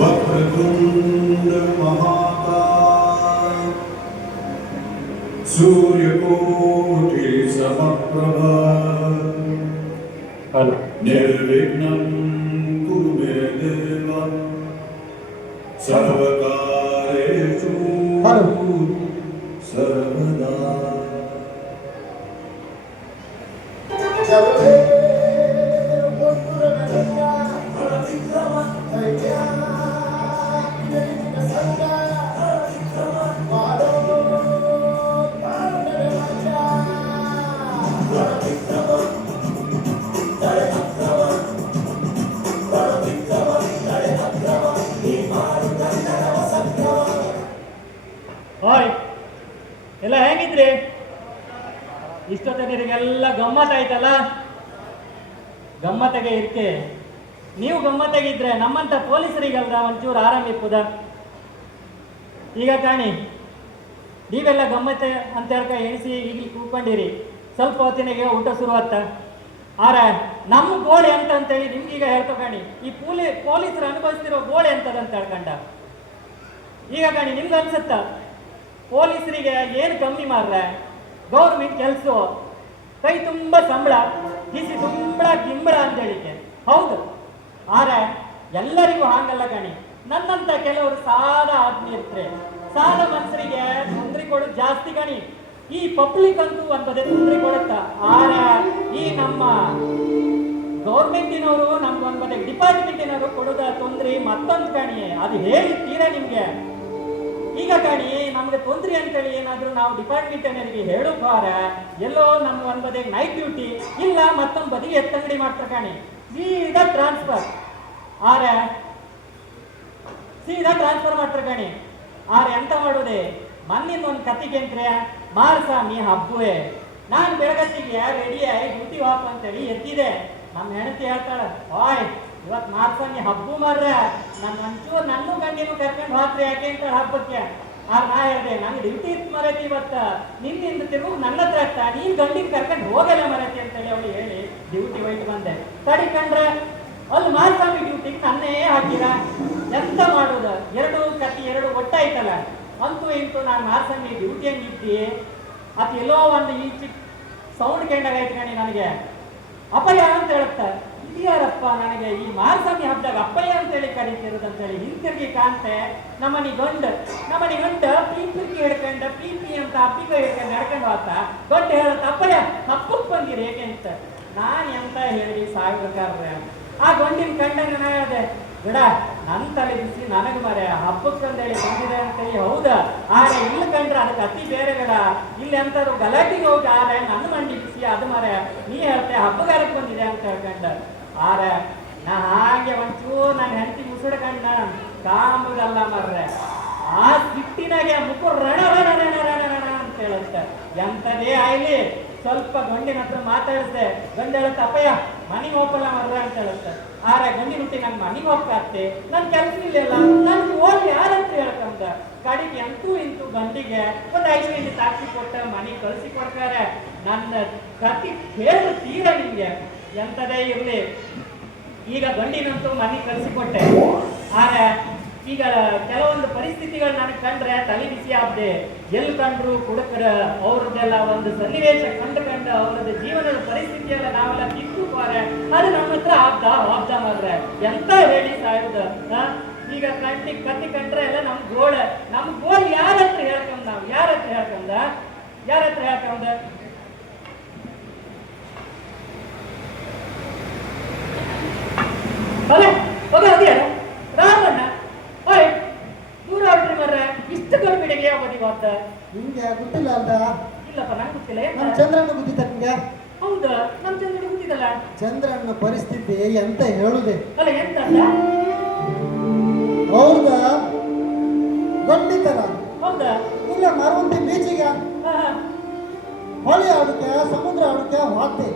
वक्रतुंड महाकाय सूर्यकोटि समप्रभा निर्विघ्नं कुरु मे देव सर्वकार्येषु सर्वदा। ಹಾಯ್ ಎಲ್ಲ ಹೇಗಿದ್ರಿ? ಇಷ್ಟೊತ್ತನಿರಿಗೆಲ್ಲ ಗಮ್ಮತ್ತಾಯ್ತಲ್ಲ? ಗಮ್ಮತ್ತಾಗೆ ಇರ್ಕೆ. ನೀವು ಗಮ್ಮತ್ತಾಗಿದ್ರೆ ನಮ್ಮಂತ ಪೊಲೀಸರಿಗಲ್ದ ಒಂಚೂರು ಆರಾಮಿಪ್ಪುದ. ಈಗ ಕಾಣಿ ನೀವೆಲ್ಲ ಗಮ್ಮತ್ತ ಅಂತ ಹೇಳ್ಕ ಎಣಿಸಿ ಈಗ ಕೂತ್ಕೊಂಡಿರಿ. ಸ್ವಲ್ಪ ಹೊತ್ತಿನಾಗೆ ಊಟ ಶುರುವಾತ. ಆರೆ ನಮ್ಮ ಗೋಳೆ ಅಂತೇಳಿ ನಿಮ್ಗೀಗ ಹೇಳ್ಕೊ ಕಾಣಿ. ಈ ಪೊಲೀಸರು ಅನುಭವಿಸ್ತಿರೋ ಗೋಳೆ ಅಂತದಂತ ಹೇಳ್ಕೊಂಡ. ಈಗ ಕಾಣಿ ನಿಮ್ಗೆ ಅನ್ಸುತ್ತ ಪೊಲೀಸರಿಗೆ ಏನು ಕಮ್ಮಿ ಮಾಡ್ರೆ? ಗೌರ್ಮೆಂಟ್ ಕೆಲಸ, ಕೈ ತುಂಬ ಸಂಬಳ, ಕಿಸಿ ತುಂಬ ಗಿಂಬಳ ಅಂತ ಹೇಳಿಕೆ. ಹೌದು, ಆರೆ ಎಲ್ಲರಿಗೂ ಹಾಗಲ್ಲ ಕಣಿ. ನನ್ನಂತ ಕೆಲವರು ಸಾದ ಆದ್ಮಿ ಇರ್ತಾರೆ. ಸಾದ ಮನುಷ್ಯರಿಗೆ ತೊಂದರೆ ಕೊಡೋದು ಜಾಸ್ತಿ ಕಣಿ. ಈ ಪಬ್ಲಿಕ್ ಅಂತೂ ಒಂದೇ ತೊಂದರೆ ಕೊಡುತ್ತ. ಆರೆ ಈ ನಮ್ಮ ಗೌರ್ಮೆಂಟಿನವರು ನಮ್ಗೊಂದು ಡಿಪಾರ್ಟ್ಮೆಂಟಿನವರು ಕೊಡೋದ ತೊಂದರೆ ಮತ್ತೊಂದು ಕಣಿ. ಅದು ಹೇಳಿ ತೀರಾ ನಿಮ್ಗೆ. ಈಗ ಕಾಣಿ ನಮ್ಗೆ ತೊಂದರೆ ಅಂತೇಳಿ ಏನಾದ್ರೂ ನಾವು ಡಿಪಾರ್ಟ್ಮೆಂಟಿನವರಿಗೆ ಹೇಳೋಕ್ಕಾರ ಎಲ್ಲೋ ನಮ್ಮ ಒಂದ್ ಬದಿಗೆ ನೈಟ್ ಡ್ಯೂಟಿ ಇಲ್ಲ ಮತ್ತೊಂದು ಬದಿಗೆ ಎತ್ತಂಗಡಿ ಮಾಡ್ತಾರೆ ಕಾಣಿ. ಸೀದಾ ಟ್ರಾನ್ಸ್ಫರ್ ಮಾಡ್ತಾರೆ ಕಾಣಿ. ಆರೆ ಎಂತ ಮಾಡೋದೆ? ಮೊನ್ನಿಂದ ಒಂದು ಕತ್ತಿಗೆ ಅಂದ್ರೆ ಮಾರಸ್ವಾಮಿ ಹಬ್ಬವೇ. ನಾನು ಬೆಳಗತ್ತಿಗೆ ರೆಡಿಯಾಗಿ ಡ್ಯೂಟಿ ವಾಪ್ ಅಂತೇಳಿ ಎದ್ದಿದೆ. ನಮ್ಮ ಹೆಂಡತಿ ಹೇಳ್ತಾಳ, ಓಯ್ ಇವತ್ತು ಮಾರಸ್ವಾಮಿ ಹಬ್ಬ ಮಾರ್ರೆ, ಒಂಚೂರು ನನ್ನ ಗಂಡಿನೂ ಕರ್ಕೊಂಡು ಹೋಗ್ರಿ ಯಾಕೆ ಅಂತ ಹಬ್ಬಕ್ಕೆ. ಆಗ ನಾ ಹೇಳಿದೆ, ನಂಗೆ ಡ್ಯೂಟಿ ಇತ್ತು ಮರತಿ ಇವತ್ತು, ನಿನ್ನಿಂದ ತಿರುಗು ನನ್ನ ಹತ್ರ ಆಗ್ತಾ, ನೀನು ಗಂಡಿನ ಕರ್ಕೊಂಡು ಹೋಗಲ್ಲ ಮರತಿ ಅಂತೇಳಿ ಅವಳು ಹೇಳಿ ಡ್ಯೂಟಿ ಒಯ್ದು ಬಂದೆ. ತಡಿಕೊಂಡ್ರೆ ಅಲ್ಲಿ ಮಾರಸ್ವಾಮಿ ಡ್ಯೂಟಿಗೆ ನನ್ನೇ ಹಾಕಿರ. ಎಂತ ಮಾಡೋದು? ಎರಡು ಒಟ್ಟಾಯ್ತಲ್ಲ. ಅಂತೂ ಇಂತೂ ನಾನು ಮಾರಸ್ವಾಮಿ ಡ್ಯೂಟಿಯಂಗೆ ಇದ್ದಿ. ಅದು ಎಲ್ಲೋ ಒಂದು ಇಂಚಿ ಸೌಂಡ್ ಕೆಂಡಾಗೈತೆ ಕಣಿ. ನನಗೆ ಅಪಯ ಅಂತ ಹೇಳುತ್ತೆ. ಇದ್ಯಾರಪ್ಪ ನನಗೆ ಈ ಮಾರಸ್ವಾಮಿ ಹಬ್ಬದಾಗ ಅಪ್ಪಯ್ಯ ಅಂತೇಳಿ ಕರೀತಿರೋದಂತೇಳಿ ಹಿಂತಿರುಗಿ ಕಾಣ್ತೆ. ನಮ್ಮನಿ ಗಂಡ ಪೀಪಿ ಹಿಡ್ಕೊಂಡ ಪೀಪಿ ಅಂತ ಅಪ್ಪಿಗ ಹಿಡ್ಕೊಂಡು ನಡ್ಕೊಂಡು ಹೋಗ್ತಾ ಗಂಡ ಹೇಳತ್ತ, ಅಪ್ಪಯ್ಯ ಹಬ್ಬಕ್ಕೆ ಬಂದಿರಿ ಏಕೆ ಅಂತ. ನಾನು ಎಂತ ಹೇಳಿ ಸಾಯ್ಬೇಕಾದ್ರೆ ಆ ಗಂಡಿನ ಕಂಡಂಗ ನಾ ಹೇಳಿದೆ, ಬಿಡ ನನ್ನ ತಲೆ ಬಿಸಿ ನನಗೆ ಮರೆ ಹಬ್ಬಕ್ಕಂದೇಳಿ ಬಂದಿದೆ ಅಂತೇಳಿ. ಹೌದಾ? ಆರೆ ಇಲ್ಲಿ ಕಂಡ್ರೆ ಅದಕ್ಕೆ ಅತಿ ಬೇರೆ ಬೇಡ. ಇಲ್ಲಿ ಎಂತಾದ್ರು ಗಲಾಟಿಗೆ ಹೋಗಿ ಆರೆ ನನ್ನ ಮಂಡಿ ಬಿಸಿ ಅದು ಮರೆ ನೀ ಹೇಳ್ತೆ ಹಬ್ಬಗಾರಕ್ಕೆ ಬಂದಿದೆ ಅಂತ ಹೇಳ್ಕೊಂಡ. ಆರೆ ನಾ ಹಾಗೆ ಒಂಚೂರು ನನ್ನ ಹೆಂಡತಿ ಮುಸುಡ್ಕಂಡ ಕಾಂಬುದಲ್ಲ ಮರ್ರೆ. ಆ ಸಿಟ್ಟಿನಾಗೆ ಮುಖ ರಣ ಅಂತ ಹೇಳುತ್ತೆ. ಎಂತದೇ ಆಯ್ಲಿ ಸ್ವಲ್ಪ ಗಂಡಿನ ಹತ್ರ ಮಾತಾಡಿಸ್ದೆ. ಗಂಡ ಹೇಳುತ್ತೆ, ಅಪ್ಪಯ್ಯ ಮನೆಗೆ ಹೋಗಲ್ಲ ಮರ್ರೆ ಅಂತ ಹೇಳುತ್ತೆ. ಆರೆ ಗಂಡಿನ ಹುಟ್ಟಿ ನನ್ ಮನೆಗೆ ಹೋಗ್ತಾತ್ತೆ, ನನ್ ಕೆಲಸ ಇಲ್ಲ, ನನ್ಗೆ ಹೋಗಿ ಯಾರಂತ ಹೇಳ್ಕೊಂಡ. ಕಡೆಗೆ ಅಂತೂ ಇಂತೂ ಗಂಡಿಗೆ ಒಂದು 5 ಗಂಟೆ ತಾಕಿ ಕೊಟ್ಟ ಮನೆಗೆ ಕಳಿಸಿ ಕೊಡ್ತಾರೆ. ನನ್ನ ಕತಿ ಕೇಳಿದ್ರೆ ತೀರ ನಿಮ್ಗೆ. ಎಂತದೇ ಇರ್ಲಿ, ಈಗ ಗಂಡಿನಂತೂ ಮನೆಗೆ ಕಳಿಸಿಕೊಟ್ಟೆ. ಆರೆ ಈಗ ಕೆಲವೊಂದು ಪರಿಸ್ಥಿತಿಗಳು ನನಗೆ ಕಂಡ್ರೆ ತಲೆ ಬಿಸಿ ಆಗ್ದೆ. ಎಲ್ಲಿ ಕಂಡ್ರು ಕುಡುಕರ ಅವ್ರದ್ದೆಲ್ಲ ಒಂದು ಸನ್ನಿವೇಶ ಕಂಡು ಅವ್ರದ್ದು ಜೀವನದ ಪರಿಸ್ಥಿತಿ ಎಲ್ಲ ನಾವೆಲ್ಲ ತಿಳ್ಕೋರೆ. ಅದು ನಮ್ಮ ಹತ್ರ ಆಬ್ದ ಮಾಡ್ರೆ ಎಂತ ಹೇಳಿ ಸಾಯುದ. ಈಗ ಕತ್ತಿ ಕಂಡ್ರೆ ಎಲ್ಲ ನಮ್ ಗೋಲ್ ಯಾರ ಹತ್ರ ಹೇಳ್ಕೊಂಡ್ ನಾವು ಯಾರ ಹತ್ರ ಹೇಳ್ಕೊಂಡ ಅದೇ ರಾಮಣ್ಣ. ಓಯ್ ದೂರ ಹೊರಟ್ರಿ ಮರ್ರೆ, ಇಷ್ಟು ಗರ್ಭಿಣಿಗೆ ಯಾವ ಬದಿ ಹೋದ? ನಿಮ್ಗೆ ಗೊತ್ತಿಲ್ಲ ಅಲ್ದ? ಇಲ್ಲಪ್ಪ ನಂಗೆ ಗೊತ್ತಿಲ್ಲ. ನಮ್ಮ ಚಂದ್ರಣ್ಣ ಗೊತ್ತಿತ್ತ ನಿಮ್ಗೆ? ಹೌದಾ? ನಮ್ ಚಂದ್ರಣ್ಣ ಗೊತ್ತಿದ್ದಲ್ಲ. ಚಂದ್ರಣ್ಣ ಪರಿಸ್ಥಿತಿ ಎಂತ ಹೇಳುದೆ ಅಲ್ಲ ಎಂತ ಹೌದ ಗಂಡಿತರ. ಹೌದಾ? ಇಲ್ಲ ಮರವಂತಿ ಬೀಚಿಗೆ ಹೊಳೆ ಆಡಕ್ಕೆ ಸಮುದ್ರ ಆಡಕ್ಕೆ ಹೋಗ್ತೆ.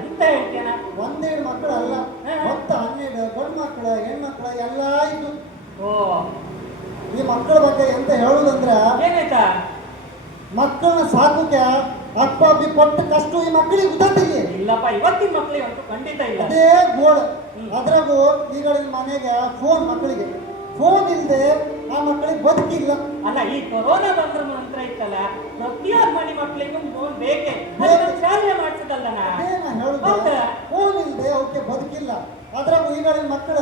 ಎಂತ ಹೇಳ್ತೇನ? 1-2 ಮಕ್ಕಳಲ್ಲ, 10-12 ಗಂಡು ಮಕ್ಕಳು ಹೆಣ್ಮಕ್ಳು ಎಲ್ಲ ಇದ್ದು. ಓ, ಈ ಮಕ್ಕಳ ಬಗ್ಗೆ ಎಂತ ಹೇಳುದಂದ್ರ ಏನಾಯ್ತಾ? ಮಕ್ಕಳನ್ನ ಸಾಕೋಕೆ ಅಪ್ಪ ಅಬ್ಬಿ ಕೊಟ್ಟು ಕಷ್ಟ ಈ ಮಕ್ಕಳಿಗೆ ಗೊತ್ತಿಲ್ಲ. ಇಲ್ಲಪ್ಪ, ಇವತ್ತಿನ ಮಕ್ಕಳಿಗೆ ಅಂತೂ ಖಂಡಿತ ಇಲ್ಲ. ಅದೇ ಗೋಳು. ಅದ್ರಾಗೂ ಈಗಳಿನ ಮನೆಗೆ ಫೋನ್ ಮಕ್ಕಳಿಗೆ ಫೋನ್ ಇಲ್ಲದೆ ಆ ಮಕ್ಕಳಿಗೆ ಬದುಕಿಲ್ಲ. ಅಲ್ಲ ಈ ಕೊರೋನಾ ಬಂದ್ರ ನಂತರ ಇತ್ತಲ್ಲ ಪ್ರತಿಯೊಂದು ಮನೆ ಮಕ್ಕಳಿಗೂ ಫೋನ್ ಬೇಕೇ ಶಾಲೆ ಮಾಡ್ಸದಲ್ಲ ಅದೇನ ಹೇಳುದು, ಹೌದಾ? ಫೋನ್ ಇಲ್ಲದೆ ಅವಕ್ಕೆ ಬದುಕಿಲ್ಲ. ಅದ್ರಾಗ ಈಗಿನ ಮಕ್ಕಳ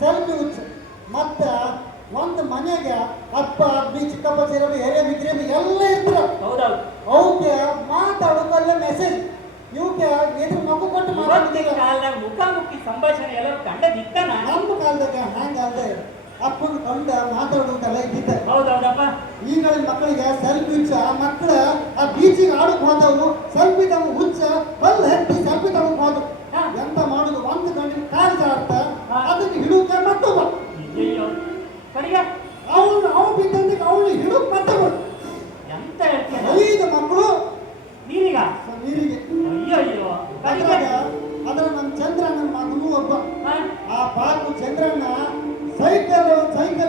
ಸೆಲ್ಫಿ ಹುಚ್ಚ. ಮತ್ತ ಒಂದು ಮನೆಗೆ ಅಪ್ಪ ಅಬ್ಬಿ ಚಿಕ್ಕಪ್ಪ ಚಿರಬಿ ಎರೆ ಬಿಗ್ರೇಬಿ ಎಲ್ಲ ಇರ್ತಾರ. ಹೌದೌದು. ಅವಕ್ಕೆ ಮಾತಾಡೋದಲ್ಲ ಮೆಸೇಜ್. ಇವಕ್ಕೆ ಎದುರು ಮಗು ಕೊಟ್ಟು ಇವತ್ತಿನ ಮಾತಾಡ್ತಿಲ್ಲ. ಕಾಲದಾಗ ಮುಖಾಮುಖಿ ಸಂಭಾಷಣೆ ಎಲ್ಲರೂ ಕಂಡದಿತ್ತಾನ. ನಮ್ಮ ಕಾಲದಾಗ ಹಂಗಲ್ದೆ ಅಪ್ಪನ ಕಂಡ ಮಾತಾಡೋದೆಲ್ಲ ಇದ್ದಿದ್ದೆ. ಹೌದೌದಪ್ಪ. ಈಗಿನ ಮಕ್ಕಳಿಗೆ ಸೆಲ್ಫಿ ಹುಚ್ಚ. ಆ ಮಕ್ಕಳ ಆ ಬೀಚಿಗೆ ಆಡಕ್ ಹೋದವು ಸೆಲ್ಫಿ ತಮ್ಮ ಹುಚ್ಚ ಬಲ್ ಹೆತ್ತಿ ಸೆಲ್ಫಿ ತಗೊಂಡ್ ಹೋದವು. ಎಂತ ಮಾಡುದು, ಒಂದು ಗಂಡಿನ ಕಾಲ್ ಜಾರ್ತ ಅದನ್ನ ಹಿಡುಕೆ ಮತ್ತೊಬ್ಬ ಅಯ್ಯೋ ಕಡಿಗ ಅವನು ಬಿದ್ದಂತೆ ಅವನು ಹಿಡುಕ್ ಮತ್ತೊಬ್ಬ. ಎಂತ ಹೇಳ್ತೀಯ? 5 ಮಕ್ಕಳು ನೀರಿಗ ನೀರಿಗೆ. ಅಯ್ಯೋ ಅಯ್ಯೋ ಕಡಿಗ. ಅದ್ರ ನಮ್ಮ ಚಂದ್ರಣ್ಣನ ಮಗನೂ ಒಬ್ಬ. ಹಾ? ಆ ಪಾಪು ಚಂದ್ರಣ್ಣ ಸೈಕಲ್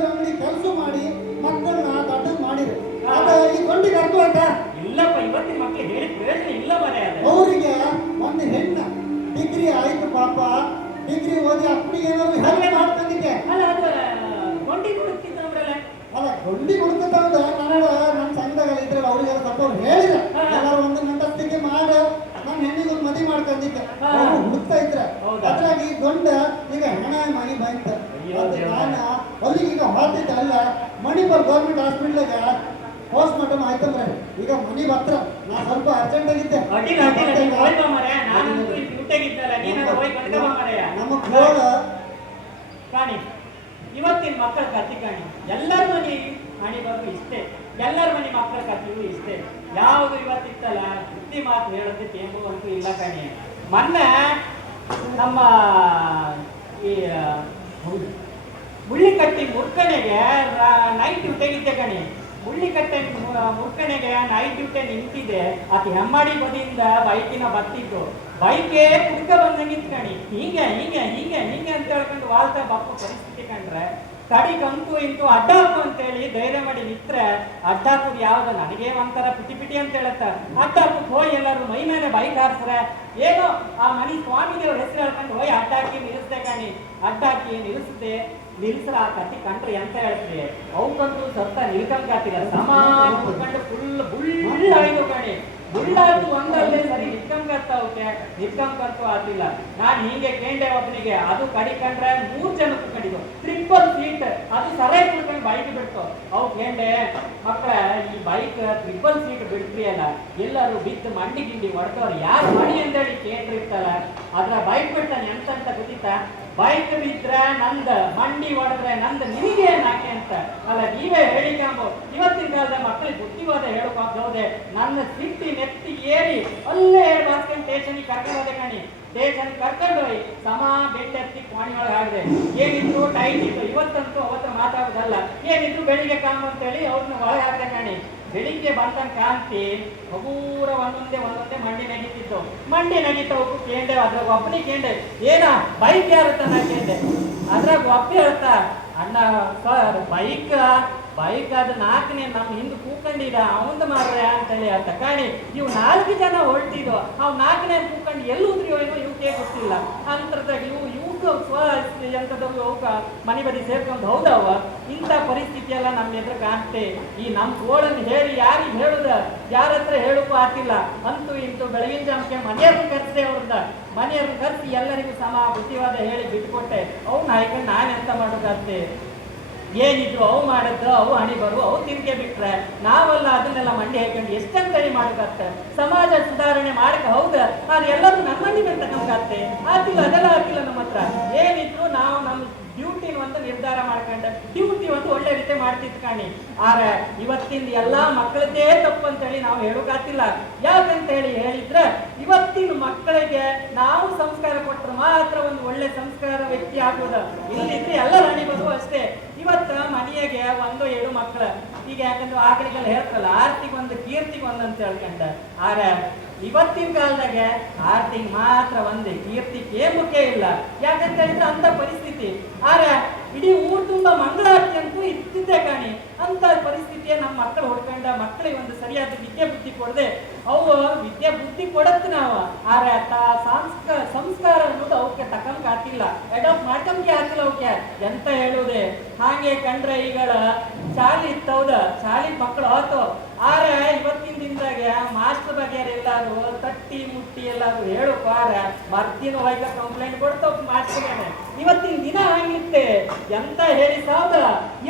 ಅಂಗಡಿ ಕೆಲಸ ಮಾಡಿ ಮಕ್ಕಳನ್ನ ದೊಡ್ಡ ಮಾಡಿದ್ರು. ಅದ ಈ ಗೊಂಡಿಗೆ ಅರ್ಥ ಆಯ್ತಾ? ಇಲ್ಲಪ್ಪ, ಇವತ್ತಿನ ಮಕ್ಕಳಿಗೆ ಹೇಳಿ ಪ್ರಯೋಜನ ಇಲ್ಲ ಮರೆ. ಅದು ಅವರಿಗೆ ಒಂದು ಹೆಣ್ಣು ಡಿಗ್ರಿ ಆಯ್ತು ಪಾಪ. ಡಿಗ್ರಿ ಓದಿ ಅಪ್ಪನಿಗೆ ಏನಾದ್ರು ಹೆಲ್ಪ್ ಮಾಡ್ಕೊಂಡಿದ್ದೆ. ಅಲ್ಲ ಅದು ಗೊಂಡಿ ಹುಡುಕ್ತಿದ್ದ ನಮ್ರಲ್ಲ. ಅಲ್ಲ ಗೊಂಡಿ ಹುಡುಕತ್ತಂದ್ರೆ ನನ್ನ ಸಂಘದಾಗ ಇದ್ರಲ್ಲ ಅವ್ರಿಗೆಲ್ಲ ಸ್ವಲ್ಪ ಅವ್ರು ಹೇಳಿದ್ರೆ ಎಲ್ಲರೂ ಒಂದು ನಂಟಸ್ತಿಗೆ ಮಾಡ ನನ್ನ ಹೆಣ್ಣಿಗೆ ಒಂದು ಮದುವೆ ಮಾಡ್ಕೊಂಡಿದ್ದೆ. ಅವ್ರು ಹುಡುಕ್ತಾ ಇದ್ರೆ ಅದ್ರಾಗಿ ಗಂಡ ಈಗ ಹೆಣ ಮನಿ ಬಂತ. ನಾನು ಅಲ್ಲಿಗೆ ಈಗ ಹೋಗ್ತಿದ್ದೆ. ಅಲ್ಲ ಮಣಿಪಾಲ್ ಗೌರ್ಮೆಂಟ್ ಹಾಸ್ಪಿಟ್ಲಿಗೆ ಪೋಸ್ಟ್ ಮಾರ್ಟಮ್ ಆಯ್ತಂದ್ರೆ ಈಗ ಮನಿ ಹತ್ರ ನಾ ಸ್ವಲ್ಪ ಅರ್ಜೆಂಟ್ ಆಗಿದ್ದೆ. ಅಡ್ಡಿಲ್ಲ ಅಡ್ಡಿಲ್ಲ, ನೀನು ಹೋಯ್ ಬಾ ಮರೆ. ನಾನು ಇಲ್ಲಿ ಡ್ಯೂಟಿಯಾಗಿದ್ದಲ್ಲ, ನೀನಾದ್ರೂ ಹೋಯ್ ಕಟ್ಕೊ ಬಾ ಮರೆಯ. ನಮ್ಮ ಗೋಳ ಕಾಣಿ ಇವತ್ತಿನ ಮಕ್ಕಳ ಕಥೆ ಕಾಣಿ. ಎಲ್ಲರ ಮನೆ ಹಣಿ ಬರೋದು ಇಷ್ಟೇ, ಎಲ್ಲರ ಮನೆ ಮಕ್ಕಳ ಕಥೆಯೂ ಇಷ್ಟೇ. ಯಾವುದು ಇವತ್ತಿತ್ತಲ್ಲ ಬುದ್ಧಿ ಮಾತು ಹೇಳೋದು ತೇಂಬು ಅಂತೂ ಇಲ್ಲ ಕಾಣಿ. ಮೊನ್ನೆ ನಮ್ಮ ಈ ಮುಳ್ಳಿಕಟ್ಟಿ ಮುರ್ಕಣೆಗೆ ನೈಟ್ ಡ್ಯೂಟಿಯಾಗಿದ್ದೆ ಕಣಿ. ಮುಳ್ಳಿಕಟ್ಟೆ ಮುರ್ಕಣೆಗೆ ನೈಟ್ ಡ್ಯೂಟಿ ನಿಂತಿದೆ. ಆತ ಹೆಮ್ಮಾಡಿ ಬದಿಯಿಂದ ಬೈಕಿನ ಬತ್ತಿದ್ದು. ಬೈಕೇ ಕುಡ್ಕ ಬಂದಂಗಿತ್ತು ಕಣಿ. ಹಿಂಗೆ ಹಿಂಗೆ ಹಿಂಗೆ ಹಿಂಗೆ ಅಂತ ಹೇಳ್ಕೊಂಡು ವಾಲ್ತಾ ಬಪ್ಪು ಪರಿಸ್ಥಿತಿ ಕಂಡ್ರೆ ಕಡಿಗಂತೂ ಇಂತೂ ಅಡ್ಡ ಹಾಕು ಅಂತೇಳಿ ಧೈರ್ಯ ಮಾಡಿ ನಿತ್ರೆ ಅಡ್ಡ ಹಾಕುದು ಯಾವ್ದು ನನಗೆ ಒಂಥರ ಪಿಟಿ ಪಿಟಿ ಅಂತ ಹೇಳತ್ತ. ಅಡ್ಡ ಹಾಕುದು ಹೋಯ್ ಎಲ್ಲರೂ ಮೈ ಮೇಲೆ ಬೈಕ್ ಹಾರಿಸ್ರೆ ಏನೋ ಆ ಮನಿ ಸ್ವಾಮಿದೇವ್ರ ಹೆಸರು ಹೇಳ್ಕೊಂಡು ಹೋಯ್ ಅಡ್ಡ ಹಾಕಿ ನಿಲ್ಲಿಸ್ದೆ ಕಣಿ. ಅಡ್ಡ ಹಾಕಿ ನಿಲ್ಸ್ರ ಆ ಕತ್ತಿ ಕಂಡ್ರೆ ಎಂತ ಹೇಳ್ತೀವಿ, ಅವಕ್ಕಂತೂ ಸತ್ತ ನಿಲ್ಕಂಕಾತಿಲ್ಲ. ಸಮ ಕುಡ್ಕೊಂಡು ಫುಲ್ ಬುಳ್ಳಾಯ್ತು ಕಣಿ. ಬುಳ್ಳಾಯ್ತು ಒಂದಲ್ಲೇ ಸರಿ ನಿತ್ಕಂಕಂತೂ ಆತಿಲ್ಲ. ನಾನು ಹಿಂಗೆ ಕೇಂಡೆ ಒಬ್ಬನಿಗೆ ಅದು ಕಡಿಕೊಂಡ್ರೆ 3 ಜನ ಕುತ್ಕೊಂಡಿದ್ದು. 3 ಸೀಟ್ ಅದು ಸರಿಯಾಗಿ ಕುಡ್ಕೊಂಡು ಬೈಕ್ ಬಿಡ್ತು. ಅವು ಕೇಂಡೆ ಮಕ್ಕಳ ಈ ಬೈಕ್ 3 ಸೀಟ್ ಬಿಡ್ತೀರಿ ಅಲ್ಲ, ಎಲ್ಲರೂ ಬಿದ್ದು ಮಂಡಿ ಗಿಂಡಿ ಹೊಡ್ತವ್ರು ಯಾರು ಮಣಿ ಅಂತೇಳಿ ಕೇಂದ್ರಿರ್ತಲ್ಲ. ಅದ್ರ ಬೈಕ್ ಬಿಡ್ತಾನೆ ಎಂತ ಗೊತ್ತಿತ್ತ? ಬೈಕ್ ಬಿದ್ರೆ ನಂದ, ಮಂಡಿ ಹೊಡೆದ್ರೆ ನಂದ, ನಿನಗೆ ಏನಾಕೆ ಅಂತ. ಅಲ್ಲ ನೀವೇ ಹೇಳಿಕಾಂಬು. ಇವತ್ತಿನ ಕಾಲದ ಮಕ್ಕಳಿಗೆ ಬುದ್ಧಿವಾದ ಹೇಳೋದೇ ನನ್ನ ಸಿಟ್ಟಿ ನೆತ್ತಿ ಏರಿ ಅಲ್ಲೇ ಬಾಸ್ಕೆಂಡ್ ಸ್ಟೇಷನ್ಗೆ ಕರ್ಕೊಂಡು ಹೋದೆ ಕಣಿ. ಸ್ಟೇಷನ್ ಕರ್ಕೊಂಡು ಹೋಗಿ ಸಮ ಬೆಟ್ಟೆತ್ತಿ ಪಾಣಿ ಒಳಗೆ ಹಾಡಿದೆ. ಏನಿದ್ರು ಟೈಟ್ ಇತ್ತು. ಇವತ್ತಂತೂ ಅವತ್ತು ಮಾತಾಡೋದಲ್ಲ. ಏನಿದ್ರು ಬೆಳಿಗ್ಗೆ ಕಾಮ್ ಅಂತೇಳಿ ಅವ್ರನ್ನ ಒಳಗೆ ಹಾಕಿದೆ ಕಣಿ. ಬೆಳಿಗ್ಗೆ ಬಂದಂಗೆ ಕಾಂತಿ ಹಗೂರ ಒಂದೊಂದೇ ಮಂಡಿ ನಗೀತಿತ್ತು. ಮಂಡಿ ನಗೀತವಕ್ಕೂ ಕೇಂಡೆ. ಅದ್ರಾಗ ಒಬ್ಬನಿಗೆ ಕೇಂಡೆ ಏನ ಬೈಕ್ ಯಾರು ತನ್ನ ಕೇಂಡೆ. ಅದ್ರಾಗ ಒಬ್ಬ ಹೇಳ್ತಾ ಅಣ್ಣ ಸರ್ ಬೈಕ್ ಅದು 4ನೇ ನಮ್ಮ ಹಿಂದೆ ಕೂಕೊಂಡಿದ್ದ ಅವಂದು ಮಾರ್ರೆ ಅಂತೇಳಿ ಅಂತ ಕಾಣಿ. ಇವು 4 ಜನ ಹೊರಟಿದ್ವು. ಅವು 4ನೇ ಕೂಕೊಂಡು ಎಲ್ಲಿ ಉದ್ರಿಯೋ ಏನೋ ಇವಕ್ಕೆ ಗೊತ್ತಿಲ್ಲ. ಅಂತರದಾಗ ಇವಕ್ಕೆ ಎಂಥದವು ಅವಕ್ಕ ಮನೆ ಬದಿ ಸೇರ್ಕೊಂಡು ಹೌದವ. ಇಂಥ ಪರಿಸ್ಥಿತಿ ಎಲ್ಲ ನಮ್ಮ ಎದುರು ಕಾಣ್ತೆ. ಈ ನಮ್ಮ ಗೋಳನ್ನು ಹೇಳಿ ಯಾರಿಗೆ ಹೇಳುದ, ಯಾರ ಹತ್ರ ಹೇಳಕ್ಕೂ ಆಗ್ತಿಲ್ಲ. ಅಂತೂ ಇಂತೂ ಬೆಳಗಿನ ಜಾಮಕ್ಕೆ ಮನೆಯವ್ರನ್ನ ಕರೆಸಿದೆ. ಮನೆಯವ್ರನ್ನ ಕರೆಸಿ ಎಲ್ಲರಿಗೂ ಸಮ ಬುದ್ಧಿವಾದ ಹೇಳಿ ಬಿಟ್ಕೊಟ್ಟೆ. ಅವ್ನ ಹಾಯ್ಕೊಂಡು ನಾನೆಂತ ಮಾಡೋದಾಗ್ತೆ. ಏನಿದ್ರು ಅವು ಮಾಡದ್ದು, ಅವು ಹಣಿ ಬರು, ಅವು ತಿನ್ಕೆ ಬಿಟ್ರೆ ನಾವೆಲ್ಲ ಅದನ್ನೆಲ್ಲ ಮಂಡಿ ಹಾಕೊಂಡು ಎಷ್ಟಂತೇಳಿ ಮಾಡಕತ್ತೆ. ಸಮಾಜ ಸುಧಾರಣೆ ಮಾಡಕ ಹೌದ, ಆದ್ರೆ ಎಲ್ಲರೂ ನಮ್ಮ ಮಣ್ಣಿಗೆ ಅಂತ ನಮ್ಗಾತ್ತೆ ಆಗ್ತಿಲ್ಲ. ಅದೆಲ್ಲ ಆಗ್ತಿಲ್ಲ ನಮ್ಮ ಹತ್ರ. ಏನಿದ್ರು ನಾವು ನಮ್ಮ ಡ್ಯೂಟಿನ ಒಂದು ನಿರ್ಧಾರ ಮಾಡ್ಕೊಂಡೆ ಡ್ಯೂಟಿ ಒಂದು ಒಳ್ಳೆ ರೀತಿ ಮಾಡ್ತಿತ್ತು ಕಾಣಿ. ಆದ್ರೆ ಇವತ್ತಿನ ಎಲ್ಲಾ ಮಕ್ಕಳದ್ದೇ ತಪ್ಪು ಅಂತೇಳಿ ನಾವು ಹೇಳೋಕಾಗ್ತಿಲ್ಲ. ಯಾಕಂತ ಹೇಳಿದ್ರೆ ಇವತ್ತಿನ ಮಕ್ಕಳಿಗೆ ನಾವು ಸಂಸ್ಕಾರ ಕೊಟ್ಟರೆ ಮಾತ್ರ ಒಂದು ಒಳ್ಳೆ ಸಂಸ್ಕಾರ ವ್ಯಕ್ತಿ ಆಗೋದು. ಇಲ್ಲಿದ್ರೆ ಎಲ್ಲ ರಾಣಿ ಬರುವ ಅಷ್ಟೇ. ಇವತ್ತ ಮನೆಯಾಗೆ 1-7 ಮಕ್ಕಳು ಈಗ ಯಾಕಂದ್ರೆ ಆಕಳಿಗೆಲ್ಲ ಹೇಳ್ತಾರಲ್ಲ ಆರ್ತಿಗೊಂದು ಕೀರ್ತಿಗೊಂದು ಅಂತ ಹೇಳ್ಕೊಂಡ. ಆದ್ರೆ ಇವತ್ತಿನ ಕಾಲದಾಗ ಆರ್ತಿಗೆ ಮಾತ್ರ ಒಂದೇ, ಕೀರ್ತಿ ಕೇಮುಖೇ ಇಲ್ಲ. ಯಾಕಂತ ಹೇಳಿದ್ರೆ ಅಂತ ಪರಿಸ್ಥಿತಿ. ಆದ್ರೆ ಇಡೀ ಊರು ತುಂಬಾ ಮಂಗಳಾರತಿ ಅಂತೂ ಇರ್ತಿದ್ದೆ ಕಾಣಿ. ಅಂತ ಪರಿಸ್ಥಿತಿಯ ನಮ್ಮ ಮಕ್ಕಳು ಹೊಡ್ಕೊಂಡ ಮಕ್ಕಳಿಗೆ ಒಂದು ಸರಿಯಾದ ವಿದ್ಯೆ ಬುದ್ಧಿ ಕೊಡದೆ ಅವು ವಿದ್ಯೆ ಬುದ್ಧಿ ಕೊಡತ್ ನಾವು ಆದ್ರೆ ಸಂಸ್ಕಾರ ಅನ್ನೋದು ಅವಕ್ಕೆ ತಕ್ಕಂಗೆ ಆತಿಲ್ಲ, ಅಡಾಪ್ಟ್ ಮಾಡ್ಕೊಂಬೆ ಆತಿಲ್ಲ ಅವಕ್ಕೆ. ಎಂತ ಹೇಳುವುದೇ ಹಾಗೆ ಕಂಡ್ರೆ ಈಗಳ ಶಾಲೆ ಇತ್ತೌದ ಶಾಲೆ ಮಕ್ಕಳು ಆತು ಆರೆ ಇವತ್ತಿನ ದಿನದಾಗೆ ಮಾಸ್ಟರ್ ಬಗ್ಗೆ ಎಲ್ಲಾದ್ರು ತಟ್ಟಿ ಮುಟ್ಟಿ ಎಲ್ಲಾದ್ರು ಹೇಳೋಕು ಆರೆ ಮರ್ದಿನ ಹೋಯ್ಕ ಕಂಪ್ಲೇಂಟ್ ಕೊಡ್ತಾವ ಮಾಸ್ಟರ್ಗೆ. ಇವತ್ತಿನ ದಿನ ಹಂಗಿತ್ತೆ ಎಂತ ಹೇಳಿ ಸಾವ್ದ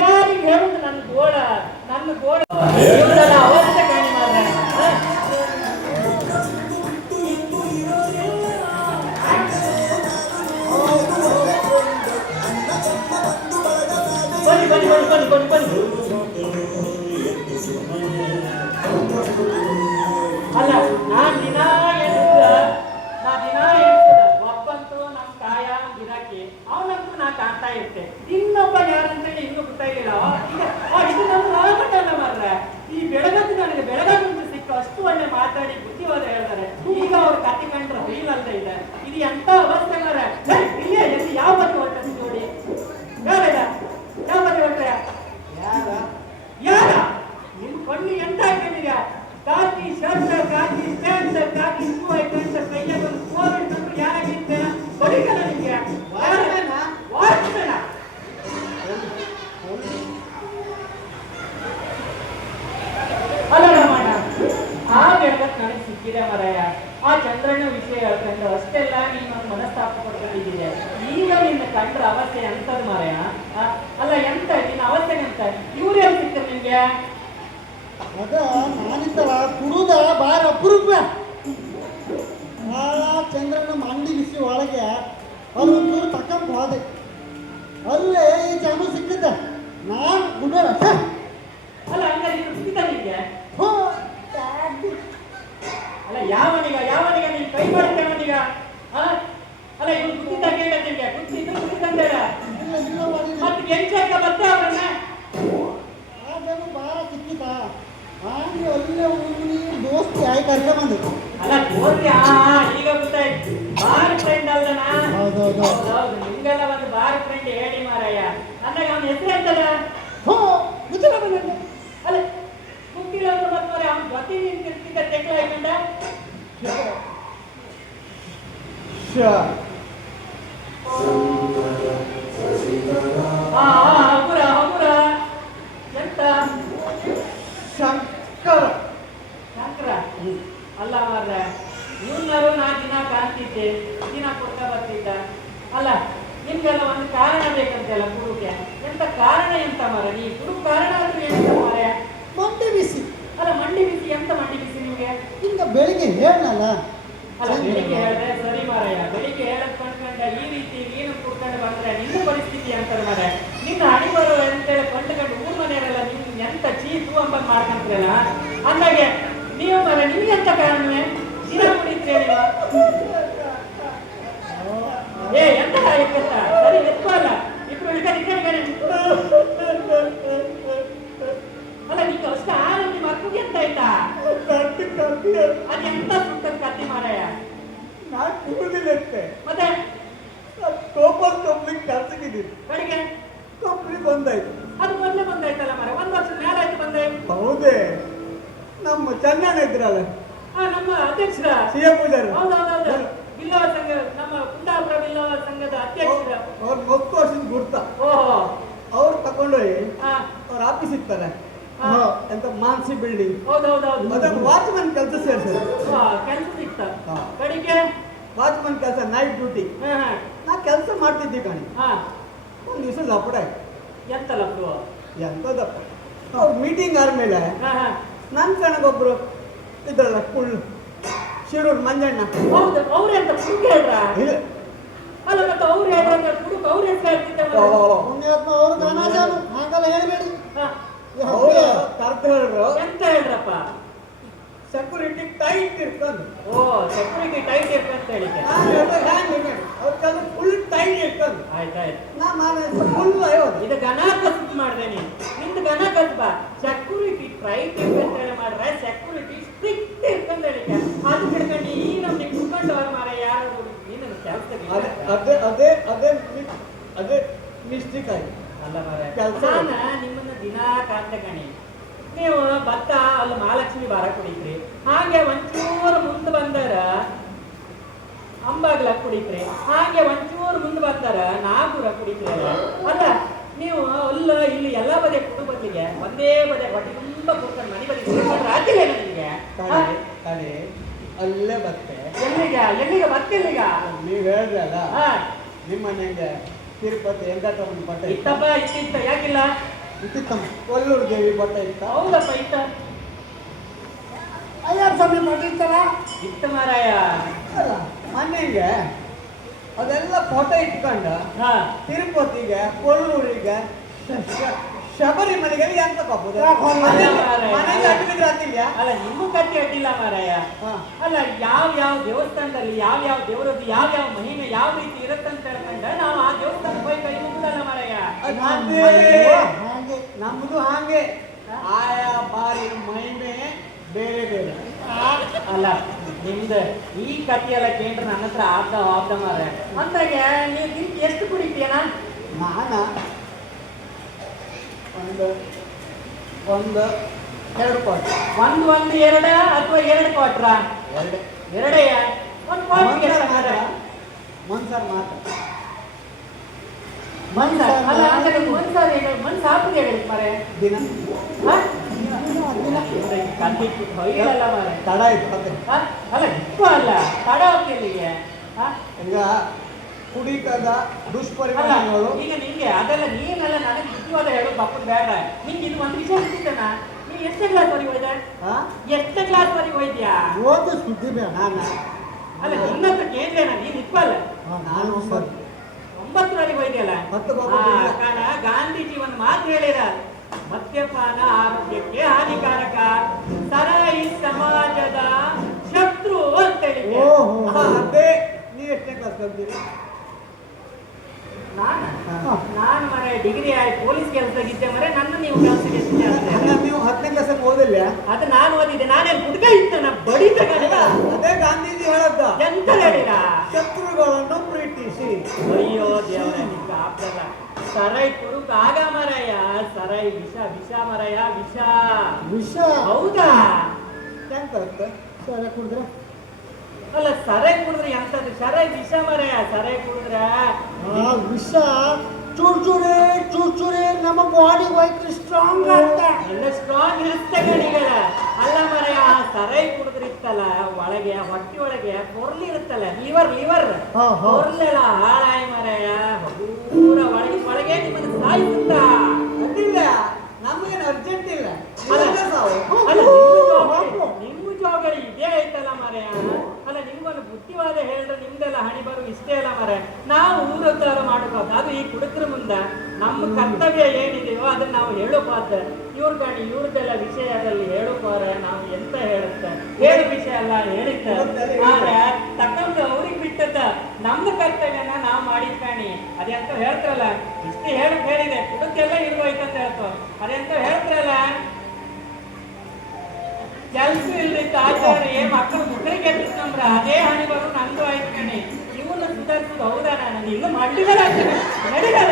ಯಾರಿಗೆ ಹೇಳುದು ನನ್ನ ಗೋಳ ಅವಸ್ಥೆ ಕಾಣಿ ಮಾಡ್ರೆ. ಬನ್ನಿ ಅಲ್ಲ ನಾನ್ ದಿನ ಒಬ್ಬಂತೂ ನಮ್ ಕಾಯ ಗಿರಾಕಿ ಅವನಂತೂ ನಾ ಕಾಣ್ತಾ ಇರ್ತೆ. ಇನ್ನೊಬ್ಬ ಯಾರಂತೇಳಿ ಇನ್ನೂ ಗೊತ್ತಾಗಿಲ್ಲ. ಇದು ನನ್ನ ರಾಗಟ್ಟಲ್ಲ ಮಾರ್ರೆ. ಈ ಬೆಳಗದ್ದು ನನಗೆ ಬೆಳಗಾವಿ ಸಿಕ್ಕ ಅಷ್ಟು ಒಳ್ಳೆ ಮಾತಾಡಿ ಬುದ್ಧಿವಾದ ಹೇಳ್ತಾರೆ. ಈಗ ಅವ್ರು ಕತೆ ಕಂಡ್ರೆ ಹೊಯ್ಲಲ್ದ ಇದೆ. ಇದು ಎಂತ ಅವಸ್ಥೆ ಮಾರ್ರೆ. ಇಲ್ಲೇ ಎಲ್ಲಿ ಯಾವ ಬಗ್ಗೆ ಹೊರಟದ್ದು ನೋಡಿ ಯಾವ ಬಗ್ಗೆ ಹೊರಟ್ರೆ ಯಾರ ನಿಮ್ ಕಣ್ಣು ಎಂತ ಹಾಕೊಂಡಿದ್ಯ? ಕಾಕಿ ಶರ್ಟ್ ಕಾಕಿ ಪ್ಯಾಂಟ್ ಕಾಕಿ ಶೂ ಹಾಕೊಂಡ ಕೈಯಾಗ ಒಂದು ಫೋನ್ ಇಟ್ಕೊಂಡು ಯಾರಾಗಿದ್ದೆ ಬಡಿಕಲ್ಲ ನಿಮ್ಗೆ ವಾಚ್ಮನ ಅಲ್ಲ ಮಾಡ ಆ ಬೆಳಗತ್ ನನಗೆ ಸಿಕ್ಕಿದೆ ಮರಯ್ಯ. ಆ ಚಂದ್ರಣ್ಣ ವಿಷಯ ಹೇಳ್ಕೊಂಡು ಅಷ್ಟೆಲ್ಲ ನೀನೊಂದು ಮನಸ್ತಾಪ ಪಡ್ಕೊಂಡಿದ್ದೀಯ. ಈಗ ನಿನ್ನ ಕಂಡ್ರ ಅವಸ್ಥೆ ಎಂತದ್ ಮರಯ್ಯ? ಅಲ್ಲ ಎಂತ ನಿನ್ನ ಅವಸ್ಥೆ ಎಂತ? ಇವ್ರು ಎಲ್ಲಿ ಸಿಗ್ತಾರೆ ನಿಮ್ಗೆ? ಅದ ನಾನಿತ್ತಲ್ಲ ಕುಡುದ ಬಾರ ಅಪರೂಪ. ಆ ಚಂದ್ರನ ಮಂಡಿ ಬಿಸಿ ಒಳಗೆ ಅಲ್ಲೊಂಚೂರು ತಕ್ಕಂತ ಹೋದೆ. ಅಲ್ಲೇ ಈ ಚಾನು ಸಿಕ್ಕಿದ್ದ ನಾನ್ ಗುಡ್ಡ ಅಲ್ಲ ಹಂಗಾರೆ ಇದು ಸಿಕ್ಕಿದ ನಿಮ್ಗೆ? ಅಲ್ಲ ಯಾವನಿಗ ನೀನ್ ಕೈ ಮಾಡ್ತೇವನಿಗ? ಅಲ್ಲ ಇವ್ರು ಗುದ್ದಿದ್ದ ಕೇಳ ನಿಮ್ಗೆ ಗುದ್ದಿದ್ದು ಗುದ್ದಿದ್ದಂತ ಮತ್ತೆ ಕೆಂಚಾಕ ಬತ್ತ ಅವ್ರನ್ನ ಬಾರ ಸಿಕ್ಕಿದ ಹಾಗೆ ಅಲ್ಲೇ ಊರಿ ದೋಸ್ತಿ ಆಯ್ ಕರ್ಕೊಂಡ್ ಬಂದ. ಅಲ್ಲ ದೋಸ್ತಿ ಈಗ ಗೊತ್ತಾಯ್ತು. ಬಾರ್ ಫ್ರೆಂಡ್ ಅಲ್ದನ? ಹೌದು ನಿಮ್ಗೆಲ್ಲ ಒಂದು ಬಾರ್ ಫ್ರೆಂಡ್ ಹೇಳಿ ಮಾರಯ್ಯ. ಅಂದಾಗ ಅವನ ಹೆಸರು ಎಂತದ? ಅಲ್ಲ ಗೊತ್ತಿಲ್ಲ ಮತ್ತೆ ಅವನ ಜೊತೆ ನಿಂತಿರ್ತಿದ್ದ ತೆಕ್ಲ ಹಾಕೊಂಡ ಹಗುರ ಎಂತ ಶಂಕರ ಅಲ್ಲ ಮಾರ್ರೆ ಇವನ್ನಾರು ನಾ ದಿನ ಕಾಣ್ತಿದ್ದೆ, ದಿನ ಕೊಡ್ತಾ ಬರ್ತಿದ್ದ. ಅಲ್ಲ ನಿಮ್ಗೆಲ್ಲ ಒಂದು ಕಾರಣ ಬೇಕಂತೆಲ್ಲ ಕುಡುಕೆ. ಎಂತ ಕಾರಣ ಎಂತ ಮಾರ? ನೀ ಕುಡುಕ್ ಕಾರಣ ಅಂದ್ರೆ ಎಂತ ಮಾರ? ಮಂಡಿ ಬಿಸಿ. ಅಲ್ಲ ಮಂಡಿ ಬಿಸಿ ಎಂತ ಮಂಡಿ ಬಿಸಿ ನಿಮ್ಗೆ? ಈಗ ಬೆಳಿಗ್ಗೆ ಹೇಳಲ್ಲ. ಅಲ್ಲ ಬೆಳಿಗ್ಗೆ ಹೇಳಿದ್ರೆ ಸರಿ ಮಾರಯ್ಯ. ಬೆಳಿಗ್ಗೆ ಹೇಳಕ್ ಕಂಡ್ಕೊಂಡ ಈ ರೀತಿ ನೀನು ಕುಡ್ಕೊಂಡು ಬಂದ್ರೆ ನಿನ್ನ ಪರಿಸ್ಥಿತಿ ಅಂತಾರೆ ಮಾರ. ನಿನ್ನ ಹಣಿ ಬರೋ ಅಂತೇಳಿ ಕಂಡುಕೊಂಡು ಊರ್ ಮನೆಯವರೆಲ್ಲ ನಿಮ್ ಎಂತ ಚೀತು ಅಂಬಂಗ್ ಮಾಡ್ಕೊಂಡ್ರಲ್ಲ. ಅಂದಾಗೆ ನೀವು ಮರ ನಿಮ್ಗೆ ಎಂತ ಕಾರಣವೇ? ದಿನ ಕುಡಿತ್ರಿ ನೀವು? ಎಂತ ಎತ್ತ ಸರಿ ಎತ್ತು ಅಲ್ಲ ಇಬ್ರು ಅಲ್ಲ ನೀವು ಅಷ್ಟ ನಿಮ್ಮ ಮಕ್ಕಳಿಗೆ ಎಂತ ಆಯ್ತಾ? ಅದೆಂತ ಸುತ್ತ ಕತ್ತಿ ಮಾರಾಯ. ನಾನು ಕುಡಿದಿಲ್ಲ ಮತ್ತೆ ಕಂಪ್ನಿ ಕೆಲಸಕ್ಕಿದ್ದೀನಿ. ಬೆಳಿಗ್ಗೆ ಕಂಪ್ನಿ ಬಂದಾಯ್ತು. ಅದು ಮೊದಲೇ ಬಂದಾಯ್ತಲ್ಲ ಮರ, 1 ವರ್ಷ ಮೇಲೆ ಆಯ್ತು ಬಂದೆ. ಹೌದೇ? ನಮ್ಮ ಚನ್ನಣ್ಣ ಇದ್ರಲ್ಲ, ನಮ್ಮ ಅಧ್ಯಕ್ಷರ ಸಿಎಂ ಪೂಜಾರಿ. ಹೌದೌದೌದು. ಬಿಲ್ಲವ ಸಂಘ, ನಮ್ಮ ಕುಂದಾಪುರ ಬಿಲ್ಲವ ಸಂಘದ ಅಧ್ಯಕ್ಷರ. ಅವ್ರ 10 ವರ್ಷದ ಗುರ್ತ. ಓಹೋ. ಅವ್ರು ತಕೊಂಡೋಗಿ ಅವ್ರ ಆಫೀಸ್ ಇರ್ತಾರೆ ಎಂತ ಮಾನ್ಸಿ ಬಿಲ್ಡಿಂಗ್. ಹೌದೌದೌದು. ಅದನ್ನು ವಾಚ್ಮನ್ ಕೆಲಸ ಸೇರಿಸಿದ್ರು. ಕೆಲಸ ಸಿಕ್ತ ಕಡೆಗೆ ವಾಚ್ಮನ್ ಕೆಲಸ, ನೈಟ್ ಡ್ಯೂಟಿ. ನಾ ಕೆಲಸ ಮಾಡ್ತಿದ್ದೆ ಕಣಿ. ಒಂದು ದಿವಸ ಲಪಡ ಆಯ್ತು. ಎಂತ ಲಪಡು? ಎಂತದಪ್ಪ, ಅವ್ರು ಮೀಟಿಂಗ್ ಆದ್ಮೇಲೆ ನನ್ನ ಕಣಗೊಬ್ರು ಇದ್ರಲ್ಲ ಕುಳ್ಳು ಶಿರೂರ್ ಮಂಜಣ್ಣ. ಹೌದು, ಅವ್ರೆಂತ ಕುಡುಕ ಹೇಳ್ರ? ಅಲ್ಲ ಮತ್ತೆ ಅವ್ರು ಹೇಳ್ರ ಕುಡುಕ ಅವ್ರ ಹೆಸರು ಹೇಳ್ತಿದ್ದ. ಅವ್ರು ಗಾನಾಜಾನು ಹಾಗಲ್ಲ ಹೇಳ್ಬೇಡಿ. ಕರ್ದು ಹೇಳ್ರು. ಎಂತ ಹೇಳ್ರಪ್ಪ? ಸೆಕ್ಯೂರಿಟಿ ಟೈಟ್ ಇರ್ತಂದು. ಓ, ಸೆಕ್ಯೂರಿಟಿ ಟೈಟ್ ಇರ್ತಂತ ಹೇಳಿ ಅವ್ರ ಕೆಲಸ ಫುಲ್ ಟೈಟ್ ಇರ್ತಂದು. ಆಯ್ತಾಯ್ತು. ಫುಲ್ ಇದು ಗನ ಕಸ್ಬ್ ಮಾಡ್ದೆ ನೀನು. ನಿಂದು ಗನ ಕಸ್ಬ. ಸೆಕ್ಯೂರಿಟಿ ಟೈಟ್ ಇರ್ತಂತ ಹೇಳಿ ಮಾಡ್ರೆ ಸೆಕ್ಯೂರಿಟಿ ಸ್ಟ್ರಿಕ್ಟ್ ಇರ್ತಂತ ಹೇಳಿ ಅದು ಹಿಡ್ಕೊಂಡು ಈ ನಮ್ಗೆ ಕುಡ್ಕೊಂಡು ಅವ್ರು ಮಾರ ಯಾರು ನೀನು ಕೆಲಸ ಅದೇ ಅದೇ ಅದೇ ಅದೇ ಮಿಸ್ಟೇಕ್ ನಡೀತಾ ಇದೆ. ಅಲ್ಲ ಮಾರ್ರೆ, ಕೆಲ್ಸ ನಾನು ನಿಮ್ಮನ್ನ ದಿನಾ ಕಾಣ್ತೆ ಕಣಿ. ನೀವು ಭತ್ತ ಅಲ್ಲಿ ಮಹಾಲಕ್ಷ್ಮಿ ಬಾರ ಕುಡಿತ್ರಿ, ಹಾಗೆ ಒಂಚೂರು ಮುಂದೆ ಬಂದಾರ ಅಂಬಾಗ್ಲ ಕುಡಿತ್ರಿ, ಹಾಗೆ ಒಂಚೂರು ಮುಂದೆ ಬಂದಾರ ನಾಗೂರ ಕುಡಿತ್ರಿ. ಅಲ್ಲ ನೀವು ಅಲ್ಲ ಇಲ್ಲಿ ಎಲ್ಲ ಬದಿಯ ಕುಡು ಬದಲಿಗೆ ಒಂದೇ ಬದಿಯ ಹೊಟ್ಟೆ ತುಂಬ ಕೂತ್ಕೊಂಡು ಮನೆ ಬದಿ ರಾಜ್ಯ ನಿಮಗೆ ಕಡೆ ಅಲ್ಲೇ ಬತ್ತೆ. ಎಲ್ಲಿಗೆ ಬರ್ತಿಲ್ಲೀಗ? ನೀವು ಹೇಳಿದ್ರಲ್ಲ ನಿಮ್ಮ ಮನೆಗೆ ತಿರುಪತಿ ವೆಂಕಟರಮಣ ಪಟ್ಟ ಇತ್ತಪ್ಪ, ಇತ್ತಿತ್ತ, ಯಾಕಿಲ್ಲ? ಇತ್ತಿತ್ತಮ್ಮ, ಕೊಲ್ಲೂರು ದೇವಿ ಪಟ್ಟ ಇತ್ತ. ಹೌದಪ್ಪ, ಇತ್ತ. ಅಯ್ಯಪ್ಪ ಸ್ವಾಮಿ ಪಟ್ಟ ಇತ್ತಲ್ಲ. ಇತ್ತ ಮಾರಾಯ. ಅಲ್ಲ ಮನೆಗೆ ಅದೆಲ್ಲ ಫೋಟೋ ಇಟ್ಕೊಂಡು ತಿರುಪತಿಗೆ ಕೊಲ್ಲೂರಿಗೆ ಶಬರಿಮಲೆಗೆ ಎಂತ ಹೋಗ್ಬೋದು? ಮನೆಗೆ ಅಡ್ಡಿದ್ರೆ ಆಗ್ತಿಲ್ಲ. ಅಲ್ಲ ನಿಮ್ಮ ಕಟ್ಟಿ ಅಡ್ಡಿಲ್ಲ ಮಾರಾಯ. ಅಲ್ಲ ಯಾವ ದೇವಸ್ಥಾನದಲ್ಲಿ ಯಾವ ದೇವರದ್ದು ಯಾವ ಮಹಿಮೆ ಯಾವ ರೀತಿ ಇರುತ್ತಂತ ಹೇಳ್ಕೊಂಡ ನಾವು ಆ ದೇವಸ್ಥಾನ ಹೋಗಿ ಕೈ ಮುಗಿದಲ್ಲ ಮಾರಾಯ. ನಮ್ದು ಹಾಗೆ ಆಯಾ ಬಾರಿ ಮಹಿಮೆ ಬೇರೆ ಬೇರೆ. ಅಲ್ಲ ನಿಮ್ದು ಈ ಕಥೆಯೆಲ್ಲ ಕೇಂದ್ರ ನನ್ನ ಹತ್ರ ಆಬ್ದ ಮಾರಾಯ. ಅಂದಾಗೆ ನೀವು ದಿನಕ್ಕೆ ಎಷ್ಟು ಕುಡಿತೀಯನ? ನಾನ ಒಂದು 2 ಕ್ವಾರ್ಟರ್. ಒಂದು ಎರಡ ಅಥವಾ 2 ಕ್ವಾರ್ಟ್ರ? ಎರಡೇ. ಒಂದು ಕ್ವಾರ್ಟರ್ಗೆ ಮನ್ಸರ್ ಮಾತ್ರ ಅಲ್ಲ ಮನ್ಸು ಹಾಕುದು ಹೇಳಿ ಮಾರೆ ದಿನ ಹೊಯ್ಯಲ್ಲ ಮಾರೆ. ತಡ ಇತ್ತು ಅಲ್ಲ ಇಪ್ಪ ಅಲ್ಲ ತಡ ಹೋಗ್ತಿಲ್ಲಿಗೆ. ಈಗ ಕುಡಿತದ ದುಷ್ಪರಿಣಾಮಗಳು. ಈಗ ನಿಂಗೆ ಅದೆಲ್ಲ ನೀನೆಲ್ಲ ನನಗೆ ಬುದ್ಧಿವಾದ ಹೇಳೋದು ಬಪ್ಪದ ಬೇಡ. ನಿಂಗೆ ಇದು ಒಂದು ವಿಷಯ ಗೊತ್ತಿತ್ತನ? ನೀ ಎಷ್ಟೇ ಕ್ಲಾಸ್ ವರೆಗೆ ಹೋಯ್ದೆ? ಎಷ್ಟೇ ಕ್ಲಾಸ್ ವರೆಗೆ ಹೋಯ್ದ್ಯಾ? ಓದು ಸುದ್ದಿ ಬೇಡ. ನಾನು ಅಲ್ಲ ನಿನ್ನ ಹತ್ರ ಕೇಂದ್ರೇನ ನೀನು ಇಪ್ಪಲ್ಲ? ನಾನು 9ರವರೆಗೆ ಹೋಯ್ದಿಯಲ್ಲ. ಕಾರಣ ಗಾಂಧೀಜಿ ಒಂದು ಮಾತು ಹೇಳಿರ, ಮದ್ಯಪಾನ ಆರೋಗ್ಯಕ್ಕೆ ಹಾನಿಕಾರಕ, ಸರಾಯಿ ಸಮಾಜದ ಶತ್ರು ಅಂತ ಹೇಳಿ. ಅದೇ ನೀವು ಎಷ್ಟನೇ ಕ್ಲಾಸ್ ಕಲ್ತೀರಿ? ನಾನು ಮರೆ ಡಿಗ್ರಿ ಆಗಿ ಪೊಲೀಸ್ ಕೆಲಸದಾಗಿದ್ದೆ ಮರೆ. ನನ್ನ ನೀವು ಕೆಲಸಕ್ಕೆ ನೀವು 10ನೇ ಕ್ಲಾಸಲ್ಲಿ ಓದಿಲ್ಲ? ಅದು ನಾನು ಓದಿದ್ದೆ. ನಾನೇನು ಹುಡುಗ ಇತ್ತು ನಾ ಬಡಿ ತಗೊಂಡ. ಅದೇ ಗಾಂಧೀಜಿ ಹೇಳದ್ದ, ಎಂತ ಹೇಳಿರ? ಶತ್ರುಗಳನ್ನು ಪ್ರೀತಿಸಿ. ಅಯ್ಯೋ ದೇವರೇ, ನಿಮ್ಗೆ ಆಗ್ತಲ್ಲ. ಸರಾಯಿ ಕುಡುಕ ಆಗ ಮರಯ್ಯ, ಸರಾಯಿ ವಿಷ ಮರಯ್ಯ, ವಿಷ. ಹೌದಾ? ಎಂತ ಸರಿ ಕುಡಿದ್ರೆ ಅಲ್ಲ ಸರಾಯಿ ಕುಡಿದ್ರೆ ಎಂತದ್ದು? ಸರಾಯಿ ವಿಷ ಮರಯ್ಯ. ಸರಾಯಿ ಕುಡಿದ್ರೆ ವಿಷ ಚೂರ್ ನಮ್ಮ ಬಾಡಿ ಹೋಯ್ತು ಸ್ಟ್ರಾಂಗ್ ಆಗ್ತಾ. ಎಲ್ಲ ಸ್ಟ್ರಾಂಗ್ ಇರುತ್ತೆ ಗಣಿಗಳ. ಅಲ್ಲ ಮರಯ್ಯ, ಸರಾಯಿ ಕುಡಿದ್ರೆ ಇತ್ತಲ್ಲ ಒಳಗೆ ಹೊಟ್ಟೆ ಒಳಗೆ ಕೊರ್ಲಿ ಇರುತ್ತಲ್ಲ, ಲಿವರ್ ಕೊರ್ಲೆಲ್ಲ ಹಾಳಾಯಿ ಮರಯ್ಯ. ಪೂರ ಒಳಗೆ ನಿಮ್ಮನ್ನು ಸಾಯಿಸುತ್ತ. ಅದಿಲ್ಲ, ನಮಗೇನು ಅರ್ಜೆಂಟ್ ಇಲ್ಲ. ಅಲ್ಲ ನಿಮ್ಮ ಜವಾಬ್ದಾರಿ ಇದೇ ಐತಲ್ಲ ಮರಯ್ಯ. ಅಲ್ಲ ನಿಮ್ಗೊಂದು ಬುದ್ಧಿವಾದ ಹೇಳಿದ್ರೆ ನಿಮ್ದೆಲ್ಲ ಹಣಿ ಬರು ಇಷ್ಟೇ ಅಲ್ಲ ಮರ. ನಾವು ಊರೊತ್ತಾರ ಮಾಡಬಹುದು, ಅದು ಈ ಕುಡುಕ್ರ ಮುಂದ ನಮ್ಮ ಕರ್ತವ್ಯ ಏನಿದೆಯೋ ಅದನ್ನ ನಾವು ಹೇಳೋಪಾದ. ಇವ್ರದ್ದೆಲ್ಲ ವಿಷಯದಲ್ಲಿ ಹೇಳೋಪಾರ ನಾವು ಎಂತ ಹೇಳುತ್ತೆ, ಹೇಳು ವಿಷಯ ಅಲ್ಲ ಹೇಳಿದ್ದ. ಆದ್ರೆ ತಕ್ಕಂತ ಅವ್ರಿಗೆ ಬಿಟ್ಟದ್ದ ನಮ್ಮ ಕರ್ತವ್ಯನ ನಾವು ಮಾಡಿದ್ಕಾಣಿ. ಅದೆಂತ ಹೇಳ್ತಾರಲ್ಲ, ಇಷ್ಟೇ ಹೇಳಿದೆ ಕುಡುಕೆಲ್ಲ ಇರುವಾಯ್ತಂತ ಹೇಳ್ತು. ಅದೆಂತ ಹೇಳ್ತಾರಲ್ಲ, ಕೆಲ್ಸ ಇಲ್ದಿತ್ತ ಆಚಾರ್ಯ ಮಕ್ಕಳು ಮುಖರಿಗೆ ಎತ್ತಿಸ್ಕೊಂಡ್ರ ಅದೇ ಹಣಿ ಬರು ನಂದು ಆಯ್ತು ಕಣಿ. ಇವನ್ನ ಸುಧಾರಿಸುದು ಹೌದಾ? ನಾನು ಇನ್ನು ಮಾಡಿದಾರ ನಡಿದಾರ